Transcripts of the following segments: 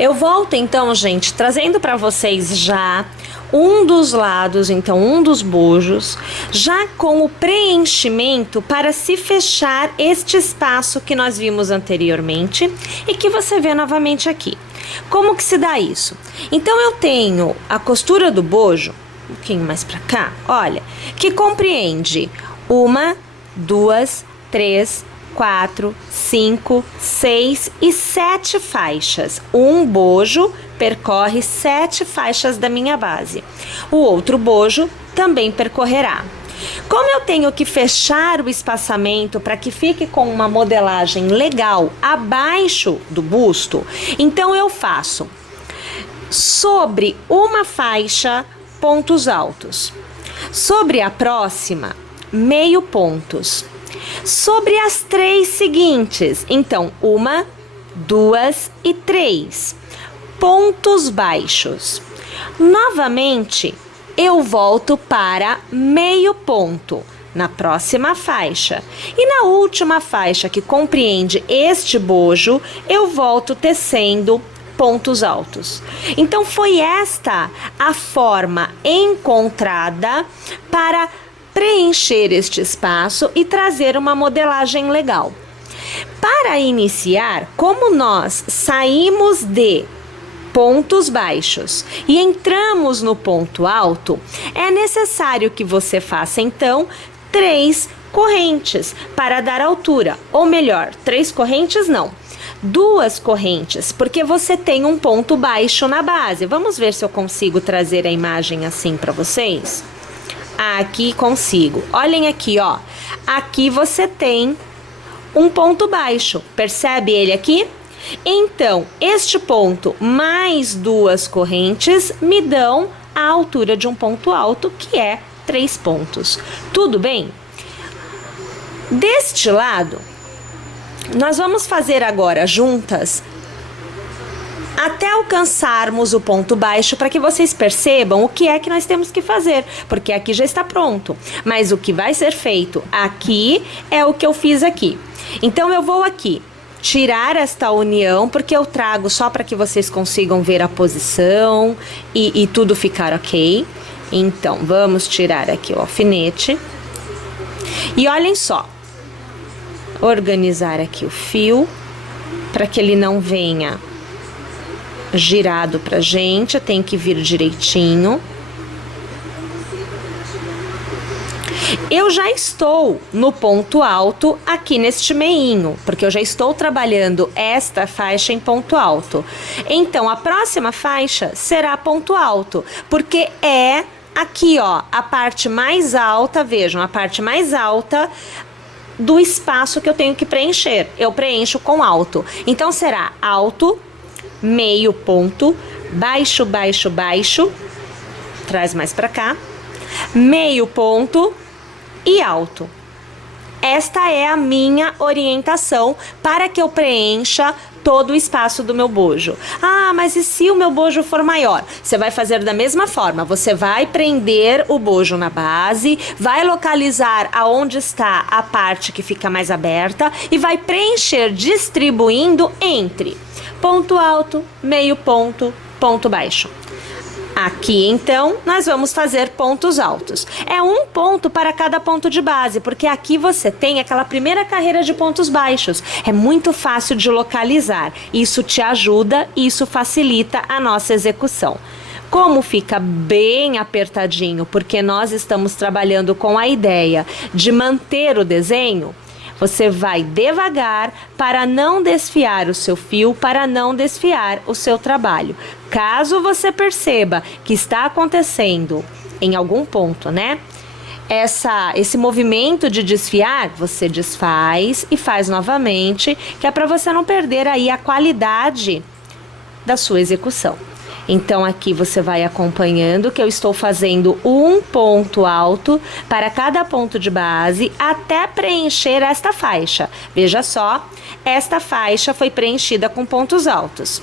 Eu volto então, gente, trazendo para vocês já um dos lados, então um dos bojos, já com o preenchimento para se fechar este espaço que nós vimos anteriormente e que você vê novamente aqui. Como que se dá isso? Então eu tenho a costura do bojo, um pouquinho mais para cá, olha, que compreende 1, 2, 3, 4, 5, 6 e 7 faixas. Um bojo percorre 7 faixas da minha base. O outro bojo também percorrerá. Como eu tenho que fechar o espaçamento para que fique com uma modelagem legal abaixo do busto, então eu faço sobre uma faixa pontos altos, sobre a próxima meio pontos, sobre as 3 seguintes, então 1, 2 e 3 pontos baixos. Novamente eu volto para meio ponto na próxima faixa e na última faixa que compreende este bojo eu volto tecendo pontos altos. Então foi esta a forma encontrada para preencher este espaço e trazer uma modelagem legal. Para iniciar, como nós saímos de pontos baixos e entramos no ponto alto, é necessário que você faça então 3 correntes para dar altura, ou melhor, 3 correntes não, 2 correntes, porque você tem um ponto baixo na base. Vamos ver se eu consigo trazer a imagem assim para vocês. Aqui consigo. Olhem aqui, ó. Aqui você tem um ponto baixo. Percebe ele aqui? Então, este ponto mais 2 correntes me dão a altura de um ponto alto, que é 3 pontos. Tudo bem? Deste lado, nós vamos fazer agora juntas até alcançarmos o ponto baixo para que vocês percebam o que é que nós temos que fazer, porque aqui já está pronto, mas o que vai ser feito aqui é o que eu fiz aqui. Então eu vou aqui tirar esta união, porque eu trago só para que vocês consigam ver a posição e tudo ficar ok. Então vamos tirar aqui o alfinete e olhem só, organizar aqui o fio para que ele não venha girado pra gente, tem que vir direitinho. Eu já estou no ponto alto aqui neste meinho, porque eu já estou trabalhando esta faixa em ponto alto. Então, a próxima faixa será ponto alto, porque é aqui, ó, a parte mais alta, vejam, a parte mais alta do espaço que eu tenho que preencher. Eu preencho com alto. Então, será alto, meio ponto, baixo, baixo, baixo, traz mais pra cá, meio ponto e alto. Esta é a minha orientação para que eu preencha todo o espaço do meu bojo. Ah, mas e se o meu bojo for maior? Você vai fazer da mesma forma, você vai prender o bojo na base, vai localizar aonde está a parte que fica mais aberta e vai preencher distribuindo entre ponto alto, meio ponto, ponto baixo. Aqui, então, nós vamos fazer pontos altos. É um ponto para cada ponto de base, porque aqui você tem aquela primeira carreira de pontos baixos. É muito fácil de localizar. Isso te ajuda e isso facilita a nossa execução. Como fica bem apertadinho, porque nós estamos trabalhando com a ideia de manter o desenho, você vai devagar para não desfiar o seu fio, para não desfiar o seu trabalho. Caso você perceba que está acontecendo em algum ponto, né? Esse movimento de desfiar, você desfaz e faz novamente, que é para você não perder aí a qualidade da sua execução. Então aqui você vai acompanhando que eu estou fazendo um ponto alto para cada ponto de base até preencher esta faixa. Veja só, esta faixa foi preenchida com pontos altos.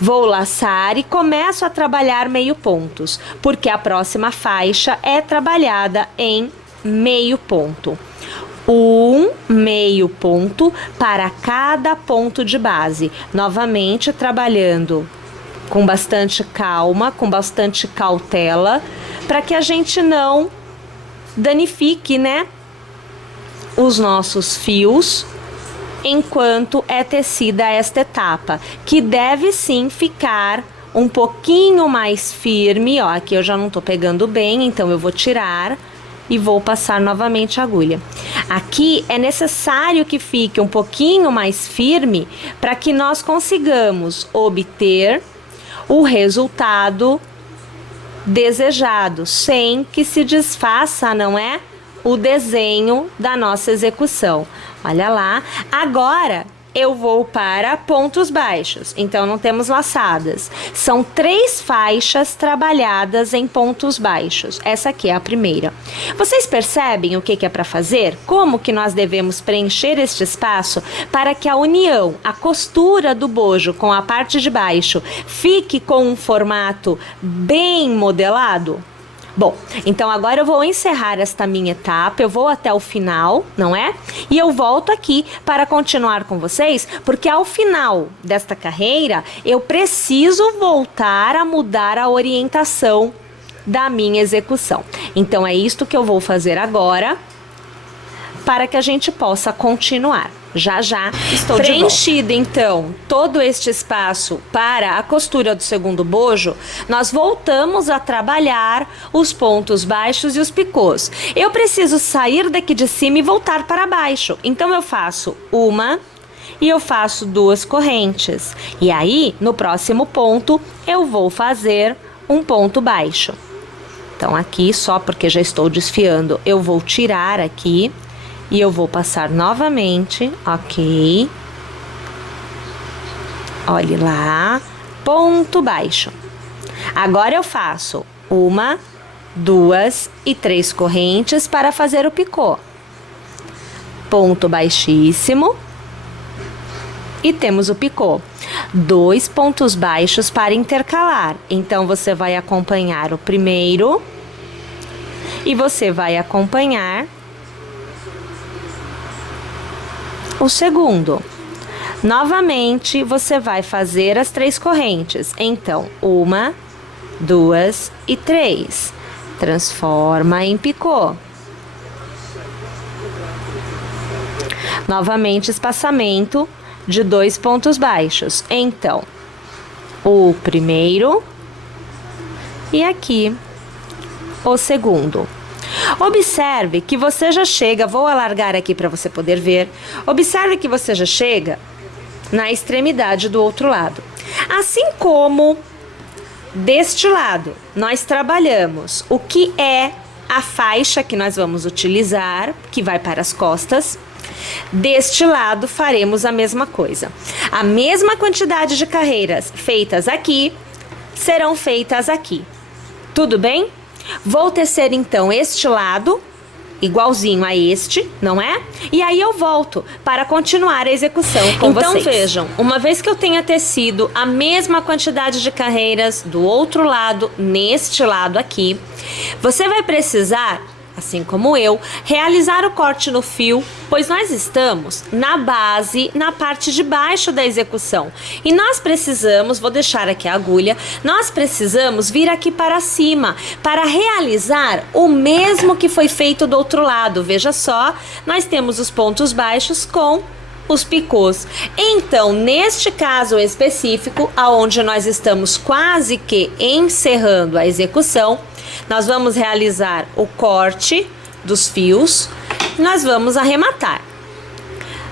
Vou laçar e começo a trabalhar meio pontos, porque a próxima faixa é trabalhada em meio ponto. Um meio ponto para cada ponto de base, novamente trabalhando com bastante calma, com bastante cautela, para que a gente não danifique, né, os nossos fios enquanto é tecida esta etapa, que deve sim ficar um pouquinho mais firme. Ó, aqui eu já não tô pegando bem, então eu vou tirar e vou passar novamente a agulha. Aqui é necessário que fique um pouquinho mais firme para que nós consigamos obter o resultado desejado, sem que se desfaça, não é? O desenho da nossa execução. Olha lá. Agora eu vou para pontos baixos. Então não temos laçadas. São 3 faixas trabalhadas em pontos baixos. Essa aqui é a primeira. Vocês percebem o que é para fazer? Como que nós devemos preencher este espaço para que a união, a costura do bojo com a parte de baixo fique com um formato bem modelado? Bom, então agora eu vou encerrar esta minha etapa, eu vou até o final, não é? E eu volto aqui para continuar com vocês, porque ao final desta carreira, eu preciso voltar a mudar a orientação da minha execução. Então é isto que eu vou fazer agora, para que a gente possa continuar. Já estou preenchido então todo este espaço para a costura do segundo bojo, nós voltamos a trabalhar os pontos baixos e os picôs. Eu preciso sair daqui de cima e voltar para baixo, então eu faço uma e eu faço 2 correntes, e aí no próximo ponto eu vou fazer um ponto baixo. Então aqui, só porque já estou desfiando, eu vou tirar aqui e eu vou passar novamente, ok? Olhe lá, ponto baixo. Agora eu faço 1, 2 e 3 correntes para fazer o picô. Ponto baixíssimo. E temos o picô. 2 pontos baixos para intercalar. Então, você vai acompanhar o primeiro e você vai acompanhar o segundo. Novamente, você vai fazer as 3 correntes. Então, 1, 2 e 3. Transforma em picô. Novamente, espaçamento de 2 pontos baixos. Então, o primeiro e aqui o segundo. Observe que você já chega, vou alargar aqui para você poder ver. Observe que você já chega na extremidade do outro lado. Assim como deste lado, nós trabalhamos o que é a faixa que nós vamos utilizar, que vai para as costas. Deste lado, faremos a mesma coisa. A mesma quantidade de carreiras feitas aqui, serão feitas aqui. Tudo bem? Vou tecer então este lado, igualzinho a este, não é? E aí eu volto para continuar a execução com vocês. Então vejam, uma vez que eu tenha tecido a mesma quantidade de carreiras do outro lado, neste lado aqui, você vai precisar, assim como eu, realizar o corte no fio, pois nós estamos na base, na parte de baixo da execução. E nós precisamos, vou deixar aqui a agulha, nós precisamos vir aqui para cima, para realizar o mesmo que foi feito do outro lado. Veja só, nós temos os pontos baixos com os picôs. Então, neste caso específico, aonde nós estamos quase que encerrando a execução, nós vamos realizar o corte dos fios, nós vamos arrematar.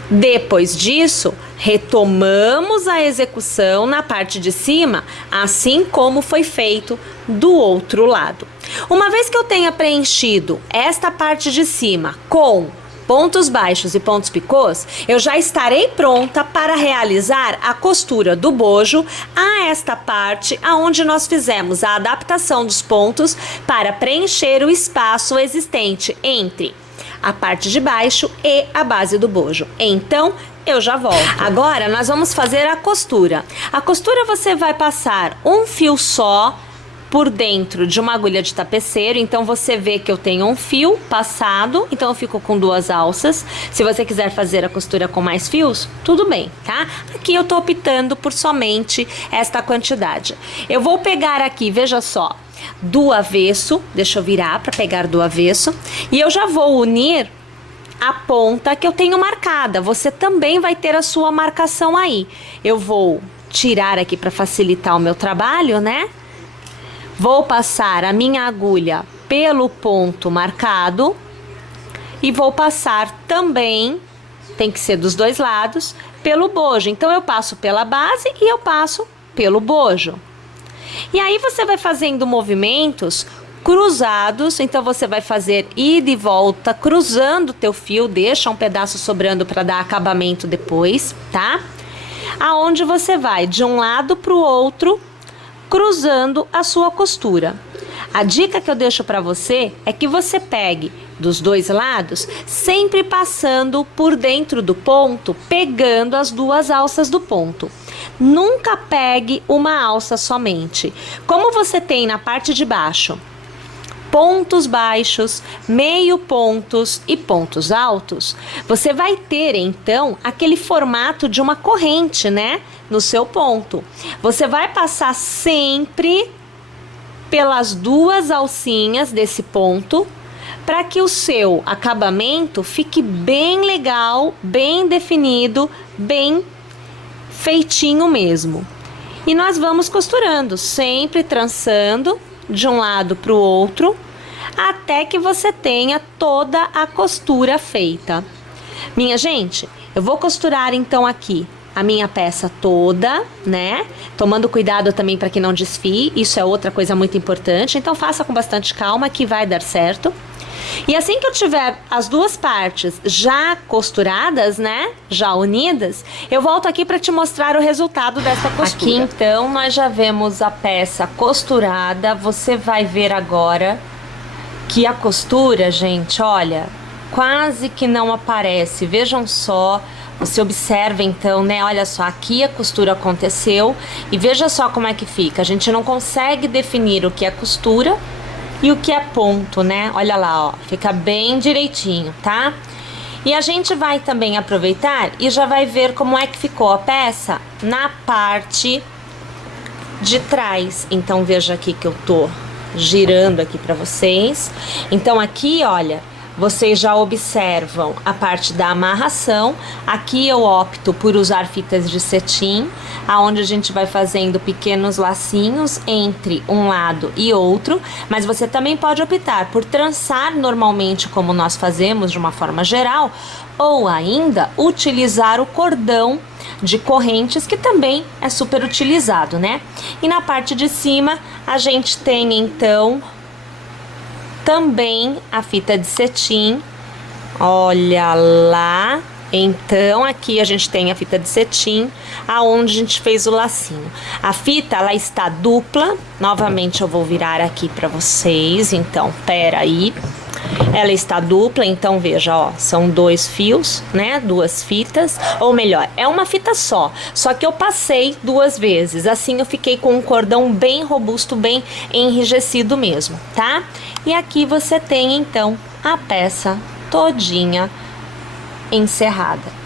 Depois disso, retomamos a execução na parte de cima, assim como foi feito do outro lado. Uma vez que eu tenha preenchido esta parte de cima com pontos baixos e pontos picôs, eu já estarei pronta para realizar a costura do bojo a esta parte aonde nós fizemos a adaptação dos pontos para preencher o espaço existente entre a parte de baixo e a base do bojo. Então, eu já volto. Agora, nós vamos fazer a costura. A costura você vai passar um fio só por dentro de uma agulha de tapeceiro. Então você vê que eu tenho um fio passado, então eu fico com 2 alças. Se você quiser fazer a costura com mais fios, tudo bem, tá? Aqui eu tô optando por somente esta quantidade. Eu vou pegar aqui, veja só, do avesso, deixa eu virar para pegar do avesso, e eu já vou unir a ponta que eu tenho marcada. Você também vai ter a sua marcação aí. Eu vou tirar aqui para facilitar o meu trabalho, né? Vou passar a minha agulha pelo ponto marcado e vou passar também, tem que ser dos 2 lados, pelo bojo. Então eu passo pela base e eu passo pelo bojo. E aí você vai fazendo movimentos cruzados, então você vai fazer ida e volta, cruzando o teu fio, deixa um pedaço sobrando para dar acabamento depois, tá? Aonde você vai de um lado para o outro, cruzando a sua costura. A dica que eu deixo para você é que você pegue dos 2 lados, sempre passando por dentro do ponto, pegando as 2 alças do ponto. Nunca pegue uma alça somente. Como você tem na parte de baixo pontos baixos, meio pontos e pontos altos, você vai ter então aquele formato de uma corrente, né? No seu ponto. Você vai passar sempre pelas 2 alcinhas desse ponto, para que o seu acabamento fique bem legal, bem definido, bem feitinho mesmo. E nós vamos costurando, sempre trançando de um lado para o outro, até que você tenha toda a costura feita. Minha gente, eu vou costurar então aqui a minha peça toda, né? Tomando cuidado também para que não desfie, isso é outra coisa muito importante, então faça com bastante calma que vai dar certo. E assim que eu tiver as 2 partes já costuradas, né, já unidas, eu volto aqui para te mostrar o resultado dessa costura. Aqui então nós já vemos a peça costurada. Você vai ver agora que a costura, gente, olha, quase que não aparece. Vejam só, você observa então, né, olha só, aqui a costura aconteceu e veja só como é que fica. A gente não consegue definir o que é costura e o que é ponto, né? Olha lá, ó, fica bem direitinho, tá? E a gente vai também aproveitar e já vai ver como é que ficou a peça na parte de trás. Então veja aqui que eu tô girando aqui pra vocês. Então aqui, olha, vocês já observam a parte da amarração. Aqui eu opto por usar fitas de cetim, aonde a gente vai fazendo pequenos lacinhos entre um lado e outro, mas você também pode optar por trançar normalmente como nós fazemos de uma forma geral, ou ainda utilizar o cordão de correntes, que também é super utilizado, né? E na parte de cima a gente tem então também a fita de cetim, olha lá. Então aqui a gente tem a fita de cetim, aonde a gente fez o lacinho. A fita, ela está dupla, novamente eu vou virar aqui para vocês, então pera aí. Ela está dupla, então veja, ó, são 2 fios, né, 2 fitas, ou melhor, é uma fita só que eu passei 2 vezes, assim eu fiquei com um cordão bem robusto, bem enrijecido mesmo, tá? E aqui você tem então a peça todinha encerrada.